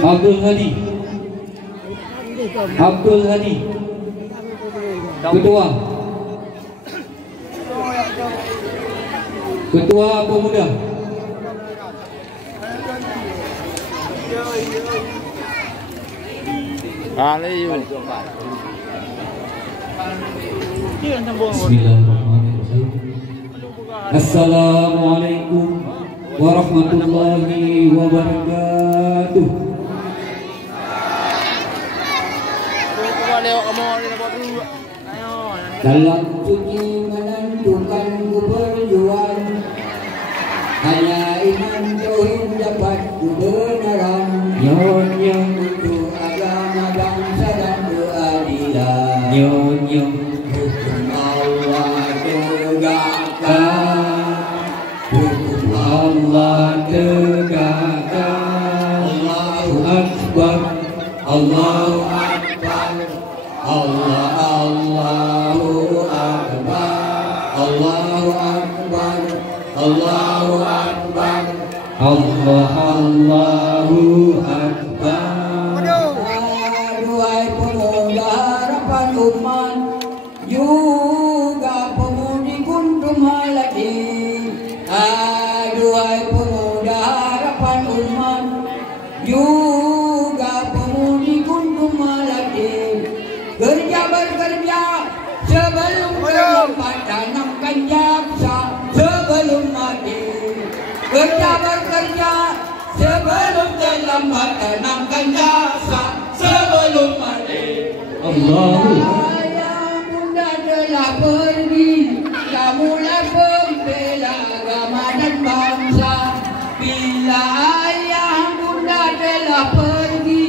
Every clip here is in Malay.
Abdul Hadi. Abdul Hadi. Ketua. Ketua Pemuda. Bismillahirrahmanirrahim. Assalamualaikum warahmatullahi wabarakatuh. Dalam sunyi menentukan keperluan, hanya iman tauhid dapat kebenaran. Nyonya untuk agama bangsa dan keadilan. Nyonya hukum Allah tegakkan, hukum Allah tegakkan. Allahu Akbar, Allahu Akbar, Allahu Akbar, Allahu Akbar, Allahu Akbar, Allahu Akbar. Duhai pemuda harapan umat, juga pemudi kuntum haladin. Duhai pemuda harapan umat, juga pemudi kuntum haladin. Kerja bekerja sebelum terlambat, tanamkan jaksa sebelum mati. Kerja bekerja sebelum terlambat, tanamkan jaksa sebelum mati. Ayah bunda telah pergi, kamulah pembela agama dan bangsa. Bila ayah bunda telah pergi,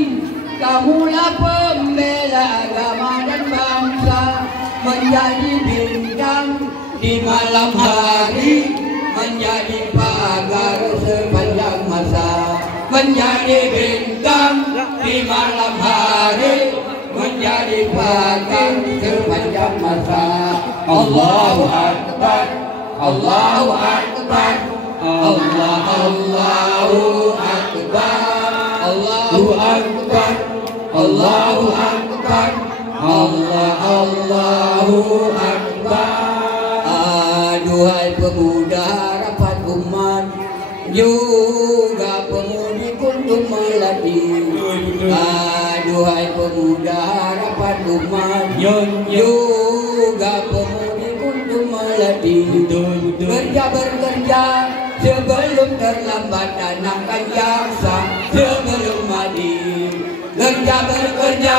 kamulah pembela agama dan bangsa. Menjadi bintang di malam hari, menjadi pagar sepanjang masa. Menjadi bintang di malam hari, menjadi pagar sepanjang masa. Allahu Akbar, Allahu Akbar, Allahu Akbar, Allahu Akbar, Allahu Akbar, Allahu Akbar. Duhai pemuda harapan umat, juga pemudi kuntum haladin. Duhai pemuda harapan umat, juga pemudi kuntum haladin. Kerja bekerja sebelum terlambat, tanamkan jaksa sebelum mati. Kerja bekerja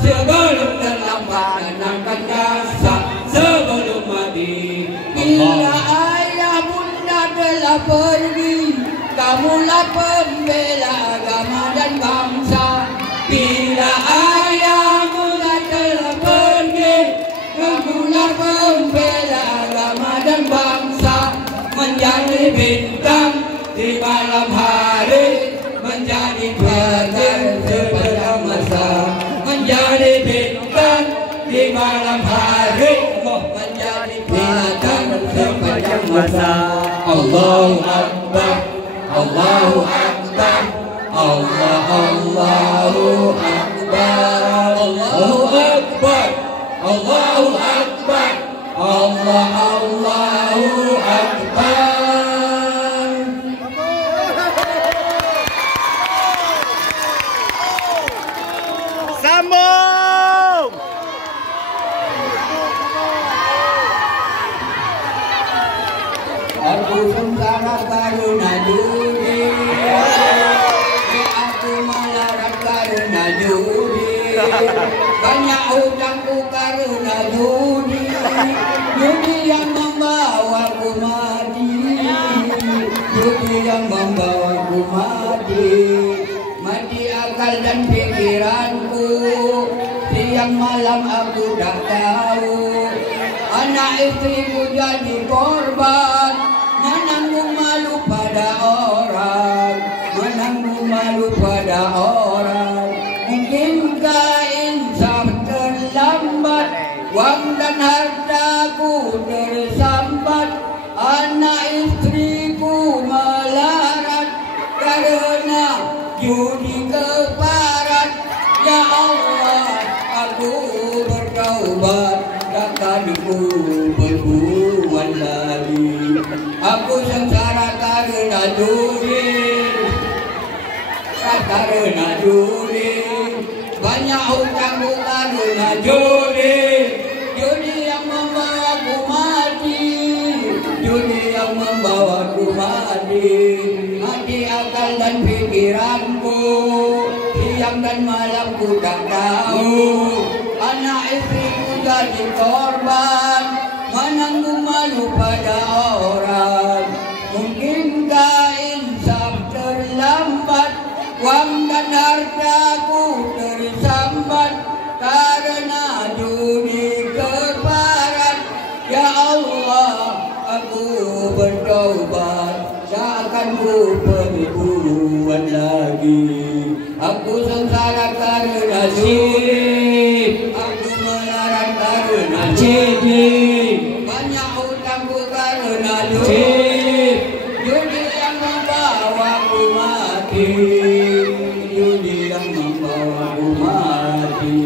sebelum terlambat, tanamkan jaksa sebelum mati. Bila ayah bunda telah pergi, kamulah pembela agama dan bangsa. Bila ayah bunda telah pergi, kamulah pembela agama dan bangsa. Menjadi bintang di malam hari, menjadi pagar sepanjang masa. Menjadi bintang di malam hari, menjadi pagar sepanjang masa. Allahu Akbar, Allahu Akbar, Allahu Akbar, Allahu Akbar, Allahu Akbar, Allahu Akbar. Sambung. Aku sengsara karena judi, aku melarat karena judi. Banyak hutangku karena judi, judi yang membawaku mati, judi yang membawaku mati. Mati akal dan pikiranku, siang malam aku tak tahu. Anak istriku jadi korban, menanggung malu pada orang, menanggung malu pada orang. Mungkinkah insaf terlambat, wang dan hartaku tersambat. Anak istriku melarat karena judi ke judi, karena judi, banyak hutangku karena judi, judi yang membawaku mati, judi yang membawaku mati, hati akal dan pikiranku, siang dan malam ku tak tahu, anak istriku jadi korban, menanggung malu pada orang. Mungkinkah insaf terlambat, wang dan hartaku tersambat karena judi keparat. Ya Allah, aku bertaubat, tak akan ku berbuat lagi. Aku sengsara karena judi, aku melarat karena judi, banyak hutangku karena judi, judi yang membawaku mati, judi yang membawaku mati.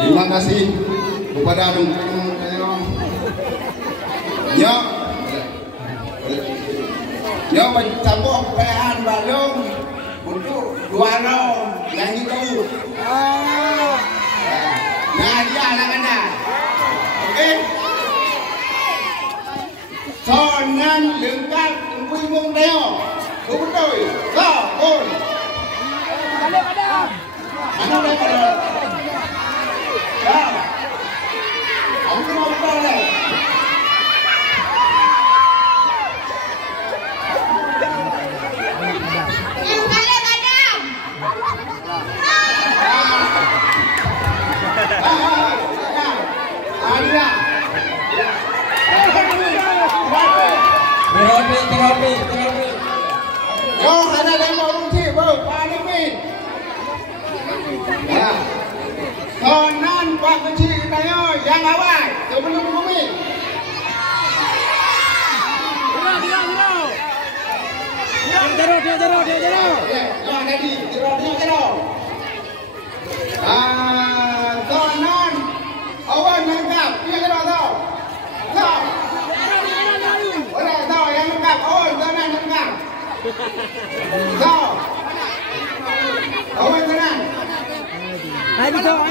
Terima kasih kepada ya mencabut pehan balung untuk dua yang itu. Nah dia lah kena. Okey. Sonan lengkap kuih mung deo. Betul. Go, on. Ada. Mana ada? Ya. Aku mau boleh. Terapi. Yo, ada yang mau runci, bro. Paling min. Ya. Sonan Pak Kecil tayo yang awal sebelum bumi. Dia jero. Ya, tadi jero. Sonan awan nangkap, dia jero tau. Tau. Ora tau yang nangkap, sonan nangkap. Tau. Awan tenang. Ayo betul.